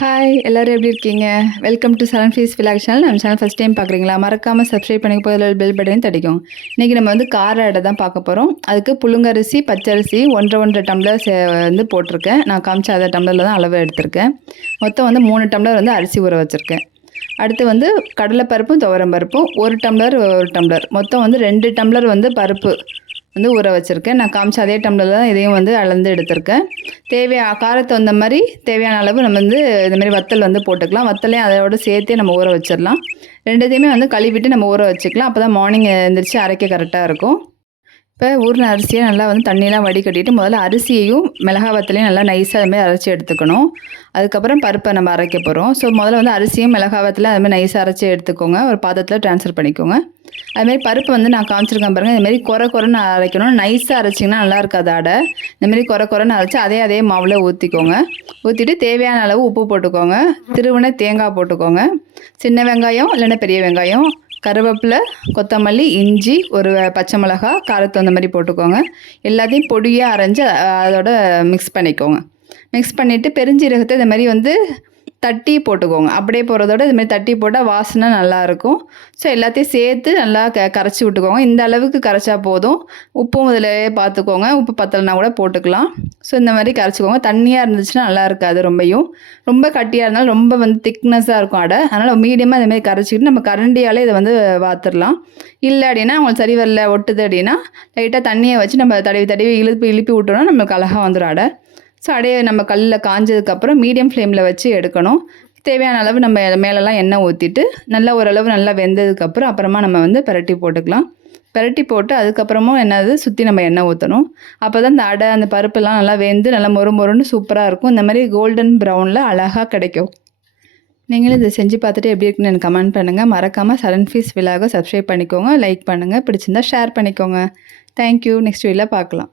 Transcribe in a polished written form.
Hi எல்லோரும் எப்படி இருக்கீங்க? வெல்கம் டு சரண் ஃபீஸ் விலாக் சேனல். நம்ம சேனல் ஃபஸ்ட் டைம் பார்க்குறீங்களா? மறக்காமல் சப்ஸ்கிரைப் பண்ணி போதில் பெல் பட்டனையும் தட்டிக்கும். இன்றைக்கி நம்ம வந்து கார அடை தான் பார்க்க போகிறோம். அதுக்கு புழுங்கரிசி, பச்சரிசி 1.5 டம்ளர் வந்து போட்டிருக்கேன். நான் காமிச்ச அதை டம்ளரில் தான் அளவு எடுத்திருக்கேன். மொத்தம் வந்து 3 டம்ளர் வந்து அரிசி ஊற வச்சுருக்கேன். அடுத்து வந்து கடலைப்பருப்பும் துவரம் பருப்பும் 1 டம்ளர் 1 டம்ளர் மொத்தம் வந்து 2 டம்ளர் வந்து பருப்பு வந்து ஊற வச்சுருக்கேன். நான் காமிச்ச அதே டம்ளரில் தான் இதையும் வந்து அளந்து எடுத்திருக்கேன். காரத்தை வந்த மாதிரி தேவையான அளவு நம்ம வந்து இந்தமாதிரி வத்தல் வந்து போட்டுக்கலாம். வத்தலையும் அதோட சேர்த்தே நம்ம ஊற வச்சிடலாம். ரெண்டுத்தையுமே வந்து கழுவிட்டு நம்ம ஊற வச்சுக்கலாம். அப்போ தான் மார்னிங் எழுந்திரிச்சு அரைக்க கரெக்டாக இருக்கும். இப்போ ஊறின அரிசியை நல்லா வந்து தண்ணியெலாம் வடிகட்டிட்டு முதல்ல அரிசியையும் மிளகா வத்தலையும் நல்லா நைஸாக அதுமாதிரி அரைச்சி எடுத்துக்கணும். அதுக்கப்புறம் பருப்பை நம்ம அரைக்க போகிறோம். ஸோ முதல்ல வந்து அரிசியும் மிளகா வத்தலையும் அதுமாதிரி நைஸாக அரைச்சி எடுத்துக்கோங்க. ஒரு பாத்திரத்தில் ட்ரான்ஸ்ஃபர் பண்ணிக்கோங்க. அதுமாரி பருப்பு வந்து நான் காமிச்சிருக்கேன் பாருங்கள். இதுமாரி குறைன்னு அரைக்கணும். நைஸாக அரைச்சிங்கன்னா நல்லா இருக்காது அடை. இந்தமாரி குறைன்னு அரைச்சி அதே மாவில் ஊற்றிக்கோங்க. ஊற்றிட்டு தேவையான அளவு உப்பு போட்டுக்கோங்க. திருவின தேங்காய் போட்டுக்கோங்க. சின்ன வெங்காயம் இல்லைன்னா பெரிய வெங்காயம், கருவேப்பிலை, கொத்தமல்லி, இஞ்சி, ஒரு பச்சை மிளகா, காரத்து அந்த மாதிரி போட்டுக்கோங்க. எல்லாத்தையும் பொடியாக அரைஞ்சி அதோட மிக்ஸ் பண்ணிக்கோங்க. மிக்ஸ் பண்ணிவிட்டு பெருஞ்சீரகத்தை இந்த மாதிரி வந்து தட்டி போட்டுக்கோங்க. அப்படியே போடுறதோட இதுமாதிரி தட்டி போட்டால் வாசனை நல்லாயிருக்கும். ஸோ எல்லாத்தையும் சேர்த்து நல்லா கரைச்சி விட்டுக்கோங்க. இந்த அளவுக்கு கரைச்சா போதும். உப்பும் இதில் பார்த்துக்கோங்க. உப்பு பத்தலைனா கூட போட்டுக்கலாம். ஸோ இந்த மாதிரி கரைச்சிக்கோங்க. தண்ணியாக இருந்துச்சுன்னா நல்லா இருக்காது. ரொம்ப கட்டியாக இருந்தாலும் ரொம்ப வந்து திக்னஸாக இருக்கும் அடை. அதனால் மீடியமாக இதுமாதிரி கரைச்சிக்கிட்டு நம்ம கரண்டியாலே இதை வந்து வாத்துடலாம். இல்லை அப்படின்னா உங்களுக்கு சரி வரல ஒட்டுது அப்படின்னா லைட்டாக தண்ணியை வச்சு நம்ம தடவி இழுப்பி விட்டோன்னா நம்மளுக்கு அழகாக வந்துடும் அடை. ஸோ அடையை நம்ம கல்லில் காஞ்சதுக்கப்புறம் மீடியம் ஃப்ளேமில் வச்சு எடுக்கணும். தேவையான அளவு நம்ம மேலெல்லாம் எண்ணெய் ஊற்றிட்டு நல்லா ஓரளவு நல்லா வெந்ததுக்கப்புறம் அப்புறமா நம்ம வந்து பிரட்டி போட்டுக்கலாம். பிரட்டி போட்டு அதுக்கப்புறமும் என்னது சுற்றி நம்ம எண்ணெய் ஊற்றணும். அப்போ தான் இந்த அடை அந்த பருப்பெல்லாம் நல்லா வெந்து நல்லா மொறுன்னு சூப்பராக இருக்கும். இந்த மாதிரி கோல்டன் ப்ரௌனில் அழகாக கிடைக்கும். நீங்களும் இதை செஞ்சு பார்த்துட்டு எப்படி இருக்குன்னு எனக்கு கமெண்ட் பண்ணுங்கள். மறக்காமல் சரண் ஃபீஸ் விலாக சப்ஸ்கிரைப் பண்ணிக்கோங்க. லைக் பண்ணுங்கள். பிடிச்சிருந்தா ஷேர் பண்ணிக்கோங்க. தேங்க்யூ. நெக்ஸ்ட் வீடியோவில் பார்க்கலாம்.